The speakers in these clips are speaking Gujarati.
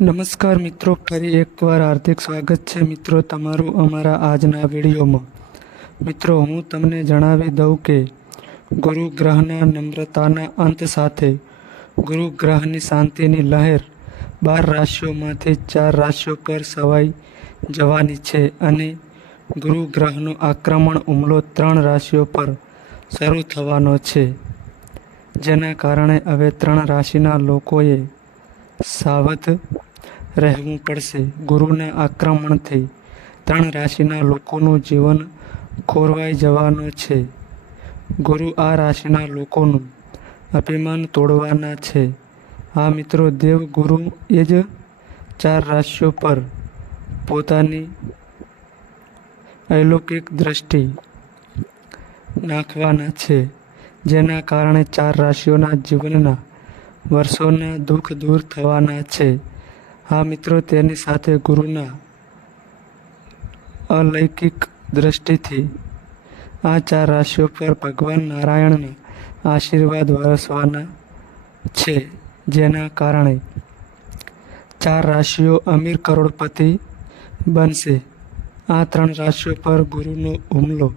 નમસ્કાર મિત્રો, ફરી એકવાર હાર્દિક સ્વાગત છે મિત્રો તમારું અમારા આજના વિડીયોમાં. મિત્રો, હું તમને જણાવી દઉં કે ગુરુ ગ્રહના નમ્રતાના અંત સાથે ગુરુ ગ્રહની શાંતિની લહેર બાર રાશિઓમાંથી ચાર રાશિઓ પર સવાઈ જવાની છે અને ગુરુ ગ્રહનો આક્રમણ હુમલો ત્રણ રાશિઓ પર શરૂ થવાનો છે. જેના કારણે હવે ત્રણ રાશિના લોકોએ સાવધ રહેવું પડશે. ગુરુના આક્રમણથી ત્રણ રાશિના લોકોનું જીવન ખોરવાઈ જવાનું છે. ગુરુ આ રાશિના લોકોનું અભિમાન તોડવાના છે. આ મિત્રો દેવ ગુરુ એ જ ચાર રાશિઓ પર પોતાની અલૌકિક દ્રષ્ટિ નાખવાના છે. જેના કારણે ચાર રાશિઓના જીવનના વર્ષોના દુઃખ દૂર થવાના છે. હા મિત્રો, તેની સાથે ગુરુના અલૌકિક દ્રષ્ટિથી આ ચાર રાશિઓ પર ભગવાન નારાયણના આશીર્વાદ વરસવાના છે. જેના કારણે ચાર રાશિઓ અમીર કરોડપતિ બનશે. આ ત્રણ રાશિઓ પર ગુરુનો હુમલો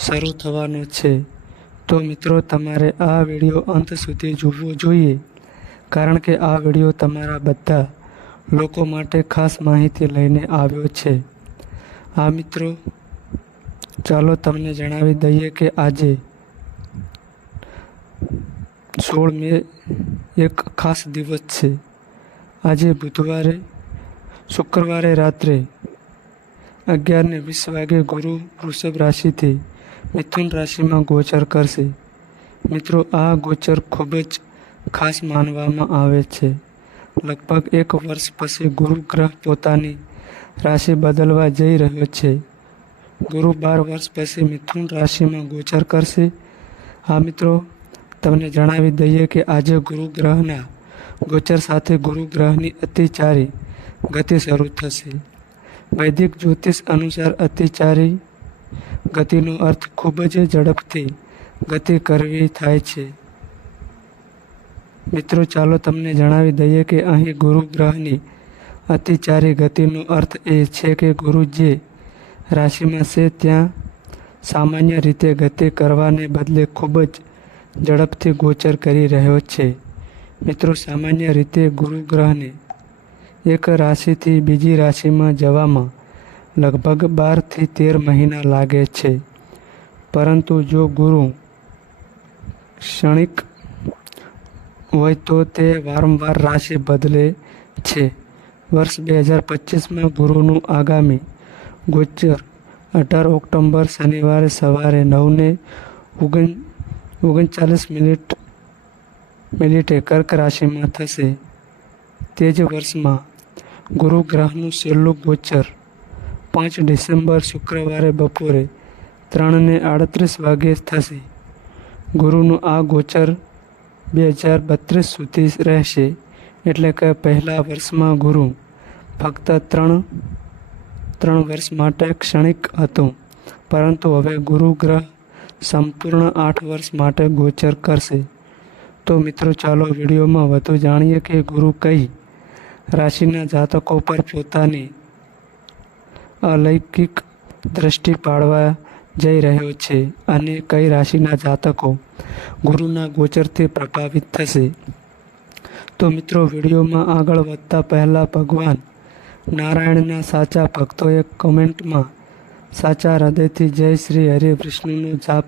શરૂ થવાનો છે. તો મિત્રો, તમારે આ વીડિયો અંત સુધી જોવો જોઈએ, કારણ કે આ વીડિયો તમારા બધા લોકો માટે ખાસ માહિતી લઈને આવ્યો છે. આ મિત્રો, ચાલો તમને જણાવી દઈએ કે આજે સોળ મે એક ખાસ દિવસ છે. આજે બુધવારે, શુક્રવારે રાત્રે અગિયારને વીસ વાગે ગુરુ વૃષભ રાશિથી મિથુન રાશિમાં ગોચર કરશે. મિત્રો, આ ગોચર ખૂબ જ ખાસ માનવામાં આવે છે. લગભગ એક વર્ષ પછી ગુરુ ગ્રહ પોતાની રાશિ બદલવા જઈ રહ્યો છે. ગુરુ બાર વર્ષ પછી મિથુન રાશિમાં ગોચર કરશે. આ મિત્રો, તમને જણાવી દઈએ કે આજે ગુરુ ગ્રહના ગોચર સાથે ગુરુ ગ્રહની અતિચારી ગતિ શરૂ થશે. વૈદિક જ્યોતિષ અનુસાર અતિચારી ગતિનો અર્થ ખૂબ જ ઝડપથી ગતિ કરવી થાય છે. મિત્રો, ચાલો તમને જણાવી દઈએ કે અહીં ગુરુ ગ્રહની અતિચારી ગતિનો અર્થ એ છે કે ગુરુ જે રાશિમાં છે ત્યાં સામાન્ય રીતે ગતિ કરવાને બદલે ખૂબ જ ઝડપથી ગોચર કરી રહ્યો છે. મિત્રો, સામાન્ય રીતે ગુરુ ગ્રહને એક રાશિથી બીજી રાશિમાં જવામાં લગભગ બારથી તેર મહિના લાગે છે. પરંતુ જો ગુરુ ક્ષણિક હોય તો તે વારંવાર રાશિ બદલે છે. વર્ષ બે હજાર પચીસમાં ગુરુનું આગામી ગોચર અઢાર ઓક્ટોબર શનિવારે સવારે નવને ઓગણ ઓગણચાલીસ મિનિટ મિનિટે કર્ક રાશિમાં થશે. તે જ વર્ષમાં ગુરુ ગ્રહનું છેલ્લું ગોચર પાંચ ડિસેમ્બર શુક્રવારે બપોરે ત્રણને આડત્રીસ વાગે થશે. ગુરુનું આ ગોચર બે હજાર બત્રીસ સુધી રહેશે એટલે કે પહેલા વર્ષમાં ગુરુ ફક્ત ત્રણ ત્રણ વર્ષ માટે ક્ષણિક હતું. પરંતુ હવે ગુરુ ગ્રહ સંપૂર્ણ આઠ વર્ષ માટે ગોચર કરશે. તો મિત્રો, ચાલો વિડીયોમાં વધુ જાણીએ કે ગુરુ કઈ રાશિના જાતકો પર પોતાની અલૌકિક દ્રષ્ટિ પાડવા જઈ રહ્યો છે અને કઈ રાશિના જાતકો ગુરુના ગોચરથી પ્રભાવિત થશે. તો મિત્રો, વિડીયોમાં આગળ વધતા પહેલાં ભગવાન નારાયણના સાચા ભક્તોએ કમેન્ટમાં સાચા હૃદયથી જય શ્રી હરે વિષ્ણુનો જાપ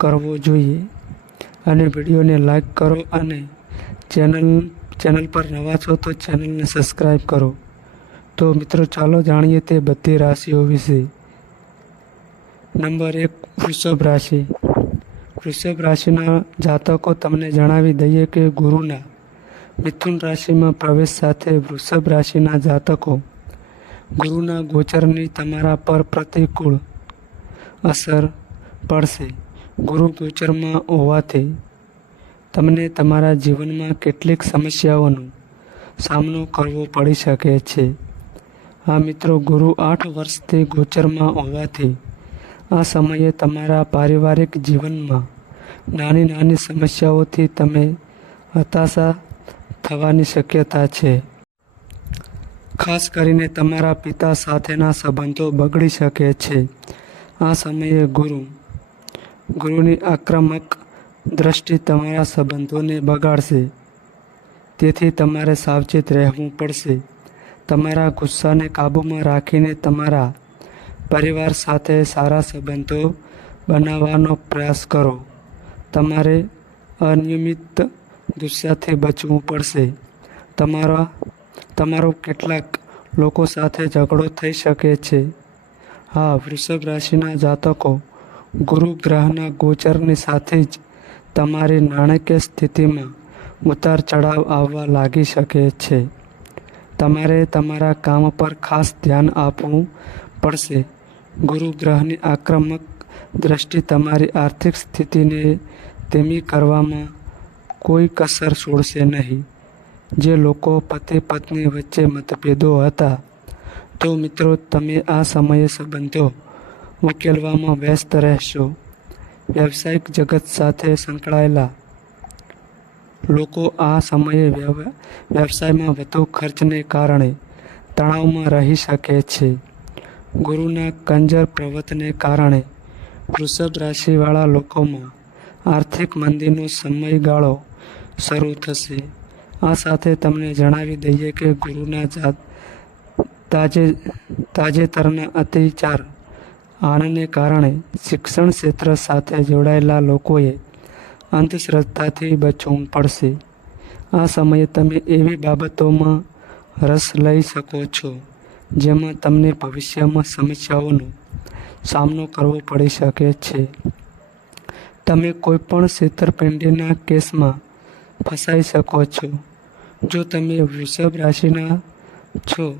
કરવો જોઈએ. અને વિડીયોને લાઈક કરો અને ચેનલ ચેનલ પર નવા છો તો ચેનલને સબસ્ક્રાઈબ કરો. તો મિત્રો, ચાલો જાણીએ તે બધી રાશિઓ વિશે. નંબર એક, વૃષભ રાશિ. વૃષભ રાશિના જાતકો તમને જણાવી દઈએ કે ગુરુના મિથુન રાશિમાં પ્રવેશ સાથે વૃષભ રાશિના જાતકો ગુરુના ગોચરની તમારા પર પ્રતિકૂળ અસર પડશે. ગુરુ ગોચરમાં હોવાથી તમને તમારા જીવનમાં કેટલીક સમસ્યાઓનો સામનો કરવો પડી શકે છે. આ મિત્રો, ગુરુ આઠ વર્ષથી ગોચરમાં હોવાથી આ સમયે તમારા પારિવારિક જીવનમાં નાની નાની સમસ્યાઓથી તમે હતાશા થવાની શક્યતા છે. ખાસ કરીને તમારા પિતા સાથેના સંબંધો બગડી શકે છે. આ સમયે ગુરુ, ગુરુની આક્રમક દ્રષ્ટિ તમારા સંબંધોને બગાડશે. તેથી તમારે સાવચેત રહેવું પડશે. તમારા ગુસ્સાને કાબૂમાં રાખીને તમારા પરિવાર સાથે સારા સંબંધો બનાવવાનો પ્રયાસ કરો. તમારે અનિયમિત ગુસ્સાથી બચવું પડશે. તમારા, તમારો કેટલાક લોકો સાથે ઝઘડો થઈ શકે છે. હા, વૃષભ રાશિના જાતકો, ગુરુ ગ્રહના ગોચરની સાથે જ તમારી નાણાકીય સ્થિતિમાં ઉતાર ચઢાવ આવવા લાગી શકે છે. તમારે તમારા કામ પર ખાસ ધ્યાન આપવું પડશે. ગુરુ ગ્રહની આક્રમક દ્રષ્ટિ તમારી આર્થિક સ્થિતિને ધીમી કરવામાં કોઈ કસર છોડશે નહીં. જે લોકો પતિ પત્ની વચ્ચે મતભેદો હતા. તો મિત્રો, તમે આ સમયે સંબંધો ઉકેલવામાં વ્યસ્ત રહેશો. વ્યવસાયિક જગત સાથે સંકળાયેલા લોકો આ સમયે વ્યવ- વ્યવસાયમાં વધુ ખર્ચને કારણે તણાવમાં રહી શકે છે. ગુરુના કંજર પ્રવતને કારણે વૃષભ રાશિવાળા લોકોમાં આર્થિક મંદીનો સમયગાળો શરૂ થશે. આ સાથે તમને જણાવી દઈએ કે ગુરુના જાત તાજે તાજેતરના અતિચાર આનંદને કારણે શિક્ષણ ક્ષેત્ર સાથે જોડાયેલા લોકોએ અંધશ્રદ્ધાથી બચવું પડશે. આ સમયે તમે એવી બાબતોમાં રસ લઈ શકો છો. જેમાં તમને ભવિષ્યમાં સમસ્યાઓનો સામનો કરવો પડી શકે છે. તમે કોઈપણ છેતરપિંડીના કેસમાં ફસાઈ શકો છો. જો તમે વૃષભ રાશિના છો,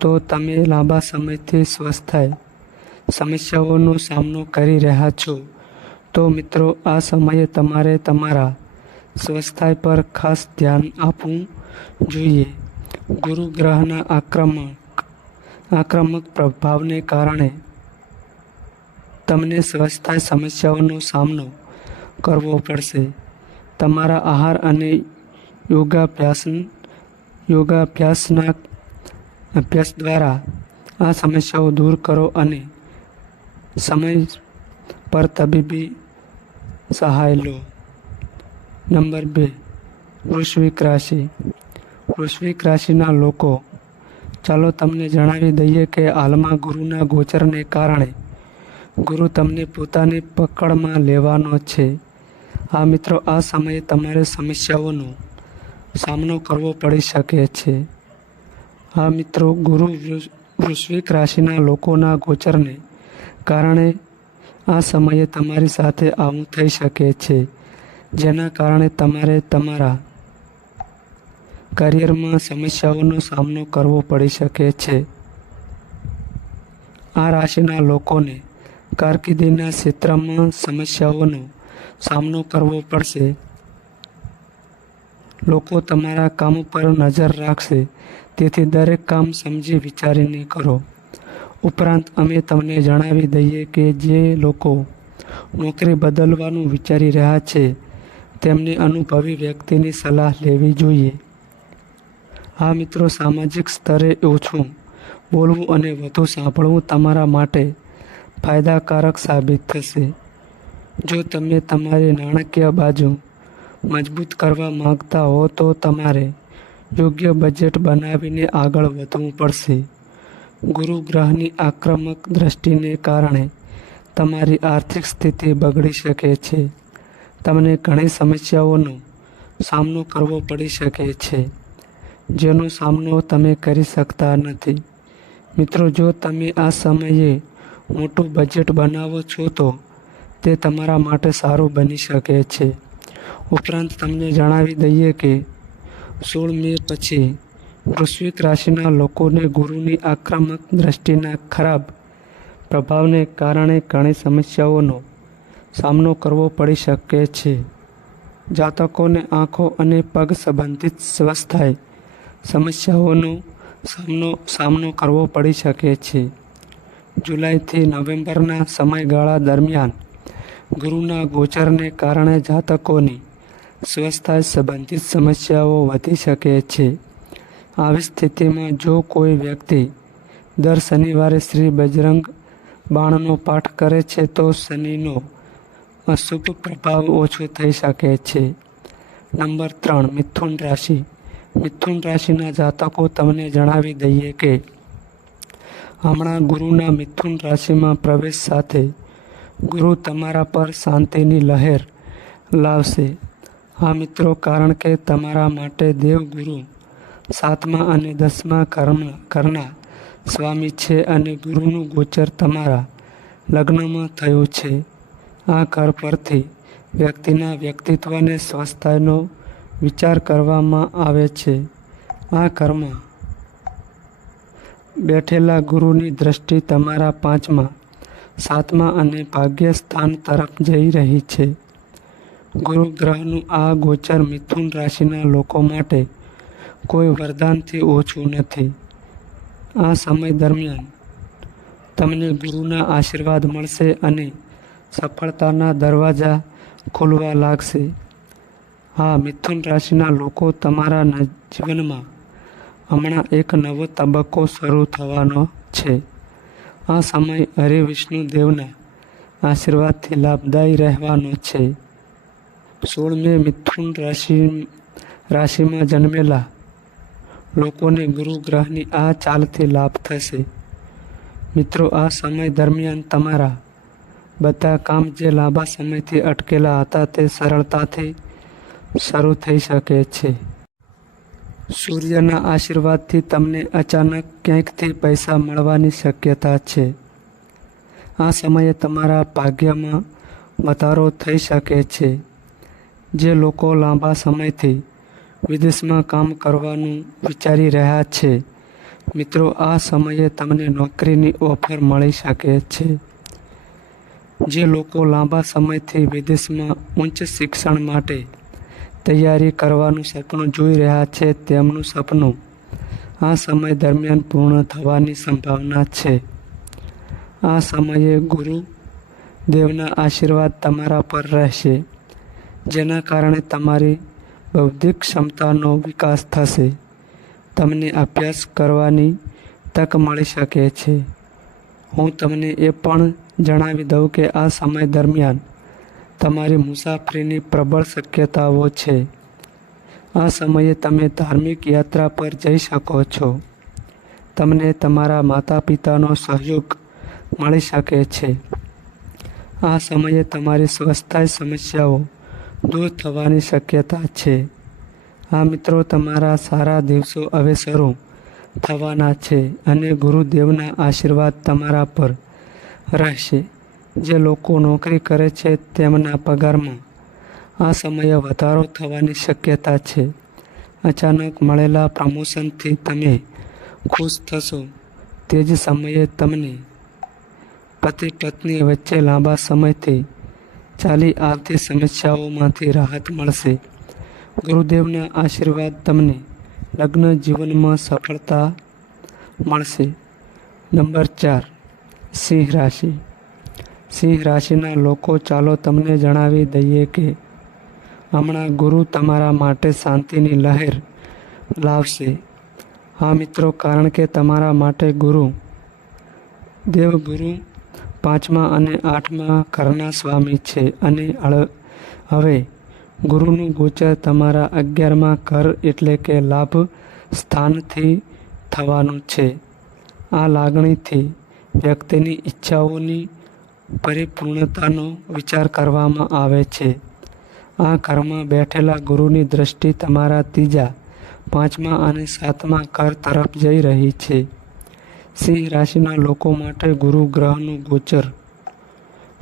તો તમે લાંબા સમયથી સ્વસ્થાય સમસ્યાઓનો સામનો કરી રહ્યા છો. તો મિત્રો, આ સમયે તમારે તમારા સ્વસ્થાય પર ખાસ ધ્યાન આપવું જોઈએ. ગુરુ ગ્રહના આક્રમક આક્રમક પ્રભાવને કારણે તમને સ્વચ્છતા સમસ્યાઓનો સામનો કરવો પડશે. તમારા આહાર અને યોગાભ્યાસ યોગાભ્યાસના અભ્યાસ દ્વારા આ સમસ્યાઓ દૂર કરો અને સમય પર તબીબી સહાય લો. નંબર બે, વૃશ્વિક રાશિ. વૃશ્વિક રાશિના લોકો ચાલો તમને જણાવી દઈએ કે હાલમાં ગુરુના ગોચરને કારણે ગુરુ તમને પોતાની પકડમાં લેવાનો છે. આ મિત્રો, આ સમયે તમારે સમસ્યાઓનો સામનો કરવો પડી શકે છે. આ મિત્રો, ગુરુ વૃશ્વિક રાશિના લોકોના ગોચરને કારણે આ સમયે તમારી સાથે આવું થઈ શકે છે. જેના કારણે તમારે તમારા કરિયરમાં સમસ્યાઓનો સામનો કરવો પડી શકે છે. આ રાશિના લોકોને કારકિર્દીના ક્ષેત્રમાં સમસ્યાઓનો સામનો કરવો પડશે. લોકો તમારા કામ પર નજર રાખશે, તેથી દરેક કામ સમજી વિચારીને કરો. ઉપરાંત અમે તમને જણાવી દઈએ કે જે લોકો નોકરી બદલવાનું વિચારી રહ્યા છે, તેમને અનુભવી વ્યક્તિની સલાહ લેવી જોઈએ. આ મિત્રો, સામાજિક સ્તરે ઓછું બોલવું અને વધુ સાંભળવું તમારા માટે ફાયદાકારક સાબિત થશે. જો તમે તમારી નાણાકીય બાજુ મજબૂત કરવા માંગતા હો, તો તમારે યોગ્ય બજેટ બનાવીને આગળ વધવું પડશે. ગુરુ ગ્રહની આક્રમક દ્રષ્ટિને કારણે તમારી આર્થિક સ્થિતિ બગડી શકે છે. તમને ઘણી સમસ્યાઓનો સામનો કરવો પડી શકે છે. જેનો સામનો તમે કરી શકતા નથી. મિત્રો, જો તમે આ સમયે મોટું બજેટ બનાવો છો તો તે તમારા માટે સારું બની શકે છે. ઉપરાંત તમને જણાવી દઈએ કે સોળ મે પછી વૃશ્વિક રાશિના લોકોને ગુરુની આક્રમક દ્રષ્ટિના ખરાબ પ્રભાવને કારણે ઘણી સમસ્યાઓનો સામનો કરવો પડી શકે છે. જાતકોને આંખો અને પગ સંબંધિત સ્વસ્થાય સમસ્યાઓનો સામનો સામનો કરવો પડી શકે છે. જુલાઈથી નવેમ્બરના સમયગાળા દરમિયાન ગુરુના ગોચરને કારણે જાતકોની સ્વસ્થતા સંબંધિત સમસ્યાઓ વધી શકે છે. આવી સ્થિતિમાં જો કોઈ વ્યક્તિ દર શનિવારે શ્રી બજરંગ બાણનો પાઠ કરે છે, તો શનિનો અશુભ પ્રભાવ ઓછો થઈ શકે છે. નંબર ત્રણ, મિથુન રાશિ. મિથુન રાશિના જાતકો તમને જણાવી દઈએ કે હમણાં ગુરુના મિથુન રાશિમાં પ્રવેશ સાથે ગુરુ તમારા પર શાંતિની લહેર લાવશે. હા મિત્રો, કારણ કે તમારા માટે દેવગુરુ સાતમા અને દસમા કર્મ કરના સ્વામી છે અને ગુરુનું ગોચર તમારા લગ્નમાં થયું છે. આ કર પરથી વ્યક્તિના વ્યક્તિત્વને સ્વસ્થતાનો વિચાર કરવામાં આવે છે. આ ઘરમાં બેઠેલા ગુરુની દ્રષ્ટિ તમારા પાંચમા, સાતમા અને ભાગ્ય સ્થાન તરફ જઈ રહી છે. ગુરુ ગ્રહનું આ ગોચર મિથુન રાશિના લોકો માટે કોઈ વરદાનથી ઓછું નથી. આ સમય દરમિયાન તમને ગુરુના આશીર્વાદ મળશે અને સફળતાના દરવાજા ખુલવા લાગશે. હા મિથુન રાશિના લોકો તમારા જીવનમાં હમણાં એક નવો તબક્કો શરૂ થવાનો છે. આ સમય હરે વિષ્ણુ દેવના આશીર્વાદથી લાભદાયી રહેવાનો છે. સોળ મે મિથુન રાશિ, રાશિમાં જન્મેલા લોકોને ગુરુ ગ્રહની આ ચાલથી લાભ થશે. મિત્રો, આ સમય દરમિયાન તમારા બધા કામ જે લાંબા સમયથી અટકેલા હતા તે સરળતાથી શરૂ થઈ શકે છે. સૂર્યના આશીર્વાદથી તમને અચાનક ક્યાંકથી પૈસા મળવાની શક્યતા છે. આ સમયે તમારા ભાગ્યમાં વધારો થઈ શકે છે. જે લોકો લાંબા સમયથી વિદેશમાં કામ કરવાનું વિચારી રહ્યા છે, મિત્રો, આ સમયે તમને નોકરીની ઓફર મળી શકે છે. જે લોકો લાંબા સમયથી વિદેશમાં ઉચ્ચ શિક્ષણ માટે તૈયારી કરવાનું સપનું જોઈ રહ્યા છે તેમનું સપનું આ સમય દરમિયાન પૂર્ણ થવાની સંભાવના છે. આ સમયે ગુરુ દેવના આશીર્વાદ તમારા પર રહેશે, જેના કારણે તમારી બૌદ્ધિક ક્ષમતાનો વિકાસ થશે. તમને અભ્યાસ કરવાની તક મળી શકે છે. હું તમને એ પણ જણાવી દઉં કે આ સમય દરમિયાન તમારી મુસાફરીની પ્રબળ શક્યતાઓ છે. આ સમયે તમે ધાર્મિક યાત્રા પર જઈ શકો છો. તમને તમારા માતા પિતાનો સહયોગ મળી શકે છે. આ સમયે તમારી સ્વસ્થતા સમસ્યાઓ દૂર થવાની શક્યતા છે. આ મિત્રો, તમારા સારા દિવસો હવે શરૂ થવાના છે અને ગુરુદેવના આશીર્વાદ તમારા પર રહેશે. જે લોકો નોકરી કરે છે તેમના પગારમાં આ સમયે વધારો થવાની શક્યતા છે. અચાનક મળેલા પ્રમોશનથી તમે ખુશ થશો. તે જ સમયે તમને પતિ પત્ની વચ્ચે લાંબા સમયથી ચાલી આવતી સમસ્યાઓમાંથી રાહત મળશે. ગુરુદેવના આશીર્વાદ તમને લગ્ન જીવનમાં સફળતા મળશે. નંબર ચાર, સિંહ રાશિ. સિંહ રાશિના લોકો, ચાલો તમને જણાવી દઈએ કે હમણાં ગુરુ તમારા માટે શાંતિની લહેર લાવશે. હા મિત્રો, કારણ કે તમારા માટે ગુરુ દેવગુરુ પાંચમા અને આઠમા ઘરના સ્વામી છે અને હવે ગુરુનું ગોચર તમારા અગિયારમાં ઘર એટલે કે લાભ સ્થાનથી થવાનું છે. આ લાગણીથી વ્યક્તિની ઈચ્છાઓની પરિપૂર્ણતાનો વિચાર કરવામાં આવે છે. આ ઘરમાં બેઠેલા ગુરુની દ્રષ્ટિ તમારા ત્રીજા, પાંચમા અને સાતમા ઘર તરફ જઈ રહી છે. સિંહ રાશિના લોકો માટે ગુરુ ગ્રહનું ગોચર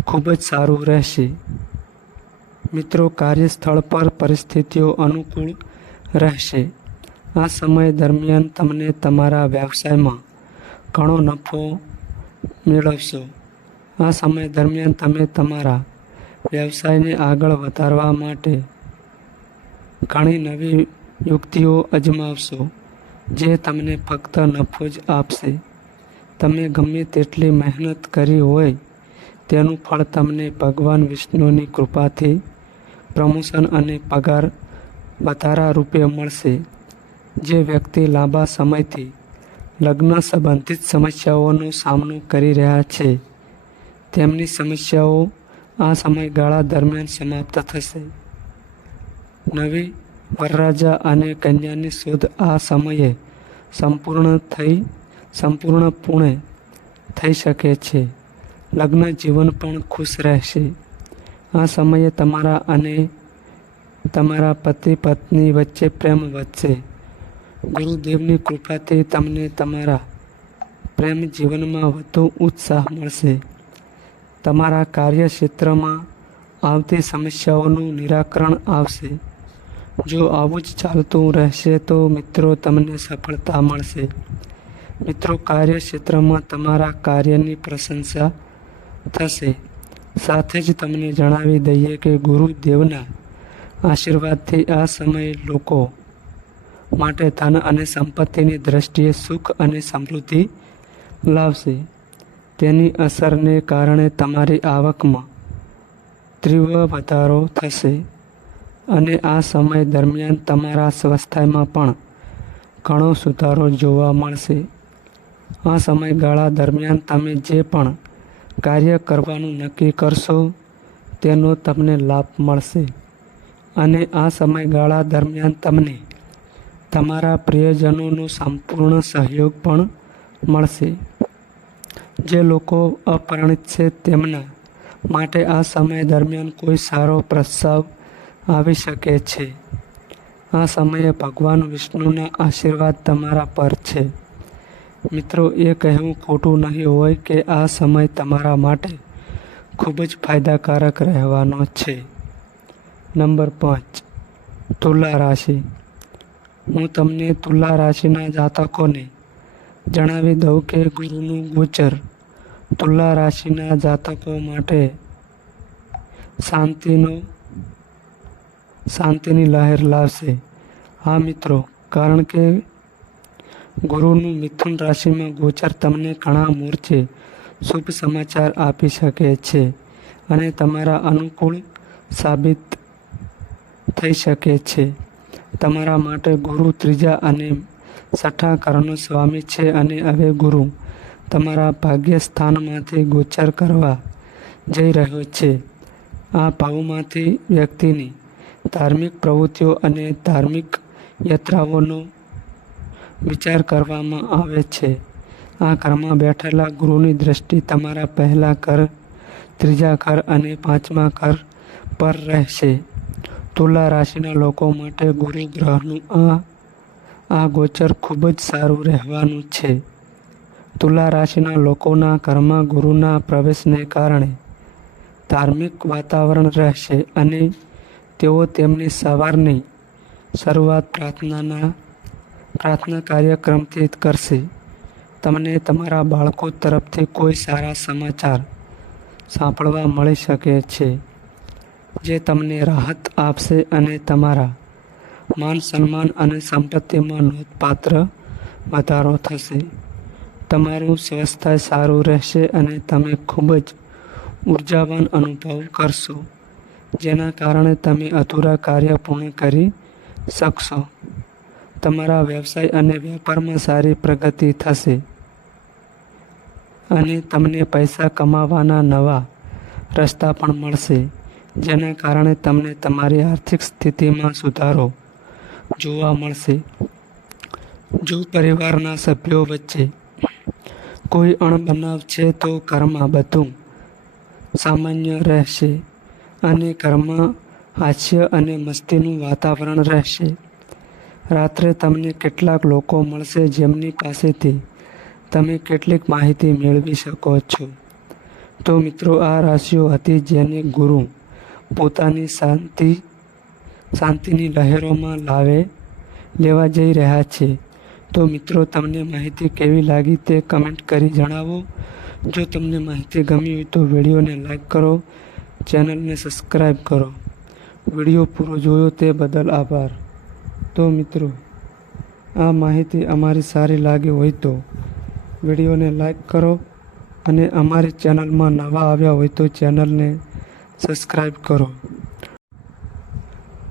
ખૂબ જ સારું રહેશે. મિત્રો, કાર્યસ્થળ પર પરિસ્થિતિઓ અનુકૂળ રહેશે. આ સમય દરમિયાન તમને તમારા વ્યવસાયમાં ઘણો નફો મેળવશો. આ સમય દરમિયાન તમે તમારા વ્યવસાયને આગળ વધારવા માટે ઘણી નવી યુક્તિઓ અજમાવશો, જે તમને ફક્ત નફો જ આપશે. તમે ગમે તેટલી મહેનત કરી હોય, તેનું ફળ તમને ભગવાન વિષ્ણુની કૃપાથી પ્રમોશન અને પગાર વધારા રૂપે મળશે. જે વ્યક્તિ લાંબા સમયથી લગ્ન સંબંધિત સમસ્યાઓનો સામનો કરી રહ્યા છે તેમની સમસ્યાઓ આ સમયગાળા દરમિયાન સમાપ્ત થશે. નવી વરરાજા અને કન્યાની શોધ આ સમયે સંપૂર્ણ થઈ, સંપૂર્ણપણે થઈ શકે છે. લગ્ન જીવન પણ ખુશ રહેશે. આ સમયે તમારા અને તમારા પતિ, પત્ની વચ્ચે પ્રેમ વધશે. ગુરુદેવની કૃપાથી તમને તમારા પ્રેમ જીવનમાં વધુ ઉત્સાહ મળશે. તમારા કાર્યક્ષેત્રમાં આવતી સમસ્યાઓનું નિરાકરણ આવશે. જો આવું જ ચાલતું રહેશે તો મિત્રો તમને સફળતા મળશે. મિત્રો, કાર્યક્ષેત્રમાં તમારા કાર્યની પ્રશંસા થશે. સાથે જ તમને જણાવી દઈએ કે ગુરુદેવના આશીર્વાદથી આ સમયે લોકો માટે ધન અને સંપત્તિની દ્રષ્ટિએ સુખ અને સમૃદ્ધિ લાવશે. તેની અસરને કારણે તમારી આવકમાં તીવ્ર વધારો થશે અને આ સમય દરમિયાન તમારા સ્વાસ્થ્યમાં પણ ઘણો સુધારો જોવા મળશે. આ સમયગાળા દરમિયાન તમે જે પણ કાર્ય કરવાનું નક્કી કરશો, તેનો તમને લાભ મળશે. અને આ સમયગાળા દરમિયાન તમને તમારા પ્રિયજનોનો સંપૂર્ણ સહયોગ પણ મળશે. જે લોકો અપરિણિત છે તેમના માટે આ સમય દરમિયાન કોઈ સારો પ્રસ્તાવ આવી શકે છે. આ સમયે ભગવાન વિષ્ણુના આશીર્વાદ તમારા પર છે. મિત્રો, એ કહેવું ખોટું નહીં હોય કે આ સમય તમારા માટે ખૂબ જ ફાયદાકારક રહેવાનો છે. નંબર પાંચ, તુલા રાશિ. હું તમને તુલા રાશિના જાતકોને જણાવી દઉં કે ગુરુનું ગોચર તુલા રાશિના જાતકો માટે શાંતિનો, શાંતિની લહેર લાવશે. હા મિત્રો, કારણ કે ગુરુનું મિથુન રાશિમાં ગોચર તમને ઘણા મોરચે શુભ સમાચાર આપી શકે છે અને તમારા અનુકૂળ સાબિત થઈ શકે છે. તમારા માટે ગુરુ ત્રીજા અને છઠ્ઠા ઘરનો સ્વામી છે અને હવે ગુરુ. તમારા ભાગ્ય સ્થાનમાંથી ગોચર કરવા જઈ રહ્યો છે. આ ભાવમાંથી વ્યક્તિની ધાર્મિક પ્રવૃત્તિઓ અને ધાર્મિક યાત્રાઓનો વિચાર કરવામાં આવે છે. આ ઘરમાં બેઠેલા ગુરુની દ્રષ્ટિ તમારા પહેલા ઘર, ત્રીજા ઘર અને પાંચમા ઘર પર રહેશે. તુલા રાશિના લોકો માટે ગુરુ ગ્રહનું આ આ ગોચર ખૂબ જ સારું રહેવાનું છે. તુલા રાશિના લોકોના ઘરમાં ગુરુના પ્રવેશને કારણે ધાર્મિક વાતાવરણ રહેશે અને તેઓ તેમની સવારની શરૂઆત પ્રાર્થનાના, પ્રાર્થના કાર્યક્રમથી કરશે. તમને તમારા બાળકો તરફથી કોઈ સારા સમાચાર સાંભળવા મળી શકે છે, જે તમને રાહત આપશે અને તમારા માન, સન્માન અને સંપત્તિમાં નોંધપાત્ર વધારો થશે. તમારું સ્વાસ્થ્ય સારું રહેશે અને તમે ખૂબ જ ઉર્જાવાન અનુભવ કરશો, જેના કારણે તમે અધૂરા કાર્ય પૂર્ણ કરી શકશો. તમારા વ્યવસાય અને વેપારમાં સારી પ્રગતિ થશે અને તમને પૈસા કમાવાના નવા રસ્તા પણ મળશે, જેના કારણે તમને તમારી આર્થિક સ્થિતિમાં સુધારો જોવા મળશે. જો પરિવારના સભ્યો વચ્ચે કોઈ અણબનાવ છે તો ઘરમાં બધું સામાન્ય રહેશે અને ઘરમાં હાસ્ય અને મસ્તીનું વાતાવરણ રહેશે. રાત્રે તમને કેટલાક લોકો મળશે જેમની પાસેથી તમે કેટલીક માહિતી મેળવી શકો છો. તો મિત્રો, આ રાશિઓ હતી જેને ગુરુ પોતાની શાંતિ શાંતિની લહેરોમાં લાવે લેવા જઈ રહ્યા છે. તો મિત્રો, તમને માહિતી કેવી લાગી તે કમેન્ટ કરી જણાવો. જો તમને માહિતી ગમી હોય તો વિડીયોને લાઈક કરો, ચેનલને સબસ્ક્રાઈબ કરો. વીડિયો પૂરો જોયો તે બદલ આભાર. તો મિત્રો, આ માહિતી અમારી સારી લાગી હોય તો વિડીયોને લાઈક કરો અને અમારી ચેનલમાં નવા આવ્યા હોય તો ચેનલને સબસ્ક્રાઈબ કરો.